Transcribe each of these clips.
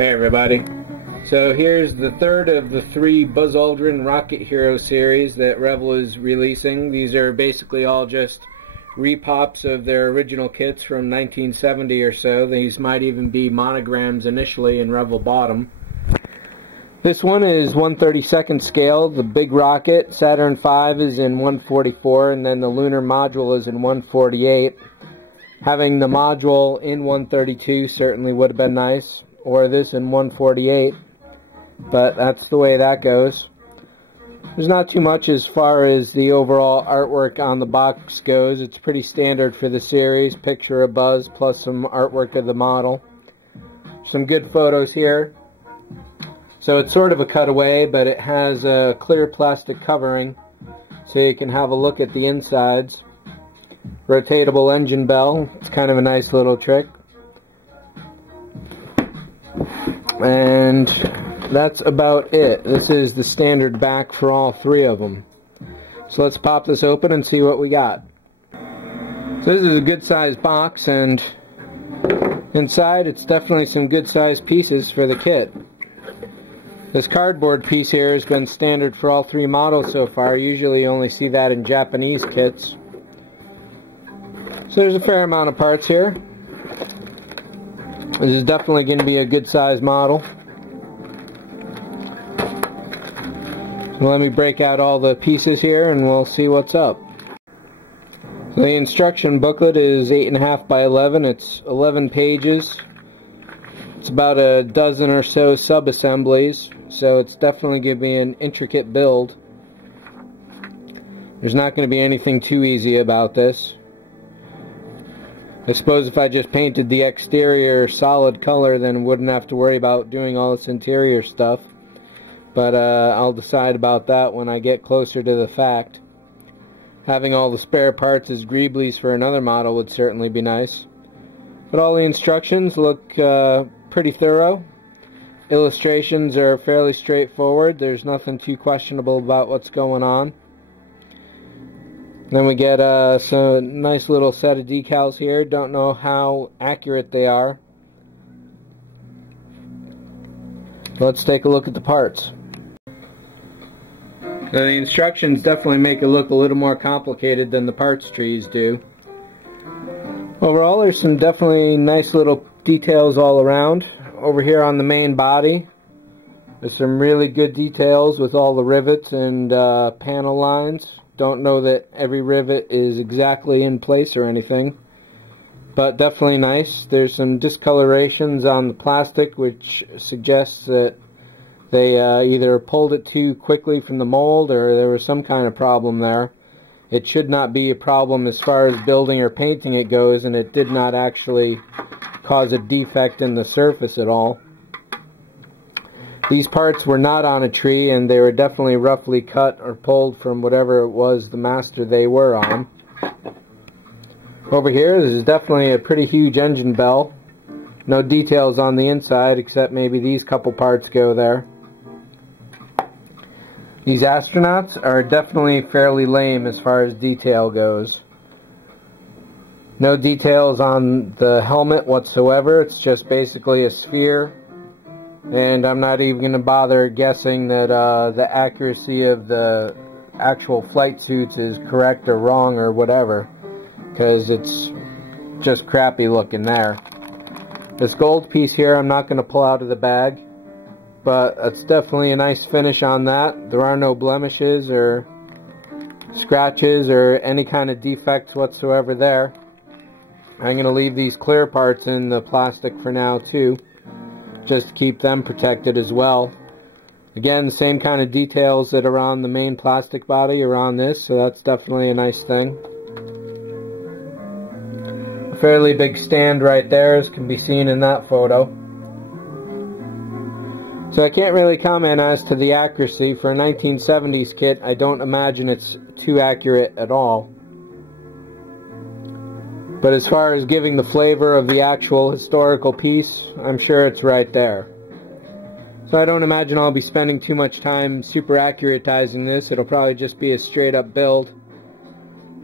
Hey everybody, so here's the third of the three Aldrin Rocket Hero series that Revell is releasing. These are basically all just repops of their original kits from 1970 or so. These might even be monograms initially, and Revell bought them. This one is 1/32nd scale. The big rocket, Saturn V, is in 144, and then the lunar module is in 148. Having the module in 132 certainly would have been nice, or this in 148, but that's the way that goes. There's not too much as far as the overall artwork on the box goes. It's pretty standard for the series. Picture of Buzz plus some artwork of the model. Some good photos here. So it's sort of a cutaway, but it has a clear plastic covering so you can have a look at the insides. Rotatable engine bell. It's kind of a nice little trick. And that's about it. This is the standard back for all three of them. So let's pop this open and see what we got. So this is a good sized box, and inside it's definitely some good sized pieces for the kit. This cardboard piece here has been standard for all three models so far. Usually you only see that in Japanese kits. So there's a fair amount of parts here. This is definitely going to be a good size model. So let me break out all the pieces here and we'll see what's up. So the instruction booklet is 8.5 by 11. It's 11 pages. It's about a dozen or so sub-assemblies, so it's definitely going to be an intricate build. There's not going to be anything too easy about this. I suppose if I just painted the exterior solid color, then wouldn't have to worry about doing all this interior stuff. But I'll decide about that when I get closer to the fact. Having all the spare parts as greeblies for another model would certainly be nice. But all the instructions look pretty thorough. Illustrations are fairly straightforward. There's nothing too questionable about what's going on. Then we get some nice little set of decals here. Don't know how accurate they are. Let's take a look at the parts. So the instructions definitely make it look a little more complicated than the parts trees do. Overall, there's some definitely nice little details all around. Over here on the main body, there's some really good details with all the rivets and panel lines. Don't know that every rivet is exactly in place or anything, but definitely nice. There's some discolorations on the plastic, which suggests that they either pulled it too quickly from the mold or there was some kind of problem there. It should not be a problem as far as building or painting it goes, and it did not actually cause a defect in the surface at all. These parts were not on a tree, and they were definitely roughly cut or pulled from whatever it was the master they were on. Over here, this is definitely a pretty huge engine bell. No details on the inside, except maybe these couple parts go there. These astronauts are definitely fairly lame as far as detail goes. No details on the helmet whatsoever. It's just basically a sphere. And I'm not even going to bother guessing that the accuracy of the actual flight suits is correct or wrong or whatever, because it's just crappy looking there. This gold piece here I'm not going to pull out of the bag, but it's definitely a nice finish on that. There are no blemishes or scratches or any kind of defects whatsoever there. I'm going to leave these clear parts in the plastic for now too, just to keep them protected as well. Again, the same kind of details that are on the main plastic body are on this, so that's definitely a nice thing. A fairly big stand right there, as can be seen in that photo. So I can't really comment as to the accuracy. For a 1970s kit, I don't imagine it's too accurate at all. But as far as giving the flavor of the actual historical piece, I'm sure it's right there. So I don't imagine I'll be spending too much time super accuratizing this. It'll probably just be a straight up build.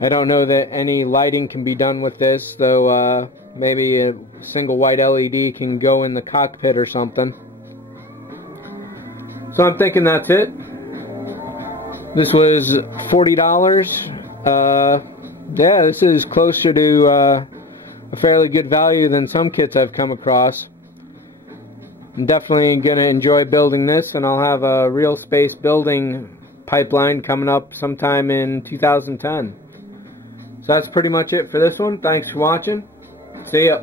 I don't know that any lighting can be done with this, though maybe a single white LED can go in the cockpit or something. So I'm thinking that's it. This was $40. Yeah, this is closer to a fairly good value than some kits I've come across. I'm definitely going to enjoy building this, and I'll have a real space building pipeline coming up sometime in 2010. So that's pretty much it for this one. Thanks for watching. See ya.